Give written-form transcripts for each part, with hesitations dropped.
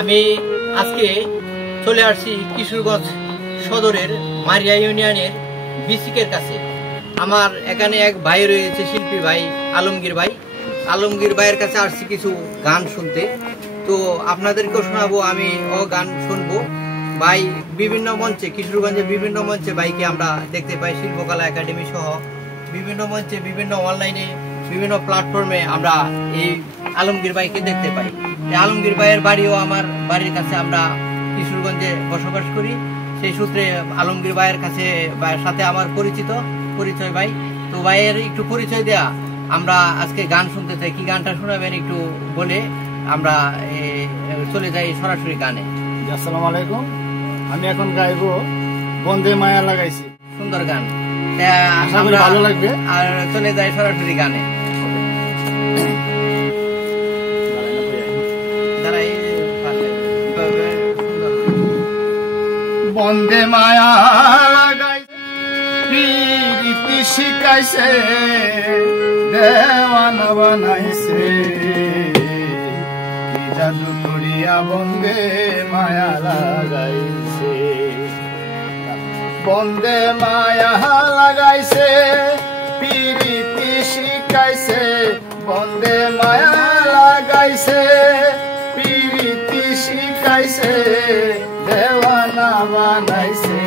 আমি আজকে চলে আসছি কিশোরগঞ্জ সদরের মারিয়া ইউনিয়নের বিসিকের কাছে। আমার এখানে এক ভাই রয়েছে, শিল্পী ভাই আলমগীর ভাই। আলমগীর ভাইয়ের কাছে আসছি কিছু গান শুনতে, তো আপনাদেরকেও শোনাবো। আমি গান শুনবো। ভাই বিভিন্ন মঞ্চে, কিশোরগঞ্জের বিভিন্ন মঞ্চে ভাইকে আমরা দেখতে পাই, শিল্পকলা একাডেমি সহ বিভিন্ন মঞ্চে, বিভিন্ন অনলাইনে, বিভিন্ন প্ল্যাটফর্মে আমরা এই আলমগীর ভাইকে দেখতে পাই। এই আলমগীর ভাইয়ের বাড়িও আমার বাড়ির কাছে। আমরা কিশোরগঞ্জে বসবাস করি, সেই সূত্রে আলমগীর ভাইয়ের কাছে সাথে আমার পরিচয় ভাই। তো ভাইয়ের একটু পরিচয় দেয়া, আমরা আজকে গান শুনতে চাই। কি গানটা শোনাবেন একটু বলে আমরা চলে যাই সরাসরি গানে। আসসালামু আলাইকুম, আমি এখন গাইবো বন্দে মায়া লাগাইছি। সুন্দর গান, ভালো লাগবে। আর চলে যাই সরাসরি গানে। বন্দে মায়া লাগাইছে, প্রীতি শিখাইছে, দেওয়ানা বানাইছে, কি জাদু করিয়া বন্দে মায়া লাগাইছে। বন্দে মায়া লাগাইছে, প্রীতি শিখাইছে, বন্দে মায়া লাগাইছে, প্রীতি শিখাইছে, দেওয়ানা বানাইছে,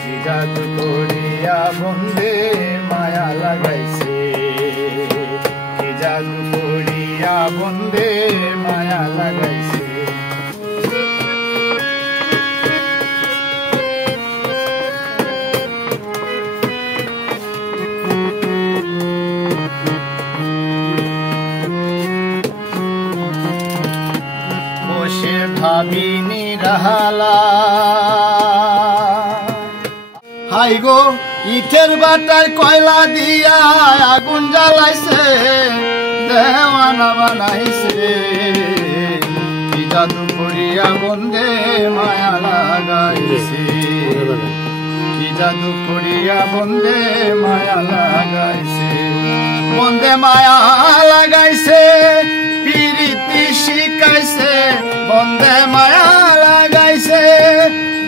কি জাদু করিয়া বন্দে মায়া লাগাইছে, কি জাদু করিয়া বন্দে মায়া লাগাইছে। বসে ভাবিনি রাহালা, হাই গো ইটের বাটায় কয়লা দিয়া আগুন জ্বালাইছে, দেওয়ানা বানাইছে, কি জাদু করিয়া বন্দে মায়া লাগাইছে, কি জাদু করিয়া বন্দে মায়া লাগাইছে। বন্দে মায়া লাগাইছে, প্রীতি শিখাইছে, বন্দে মায়া লাগাইছে,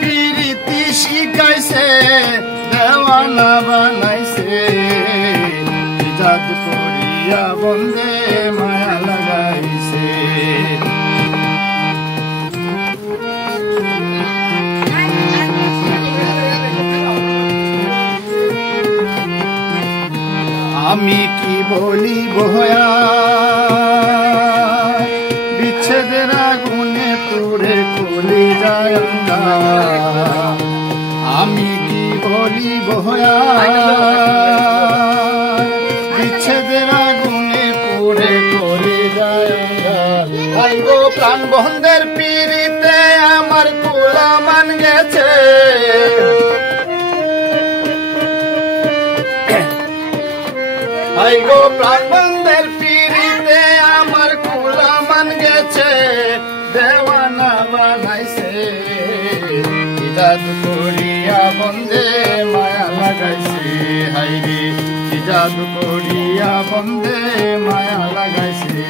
প্রীতি শিখাইছে, দেওয়ানা বানাইছে, কি জাদু করিয়া বন্দে মায়া লাগাইছে। আমি কি বলি বহয়া, বিচ্ছেদের আগুনে তোরে কলি যায় অঙ্গার। আমি কি বলি বহয়া, বিচ্ছেদের আগুনে পুড়ে কলি যায় অঙ্গার। ভাই গো প্রাণ বন্ধের পিড়িতে আমার কুলা মান গেছে, ভাই গো প্রাণ বন্ধের পিড়িতে আমার কুলা মান গেছে, দেওয়ানা বানাইছে, কি জাদু করিয়া বন্দে মায়া লাগাইছে, হাইরে কি জাদু করিয়া বন্দে মায়া লাগাইছে।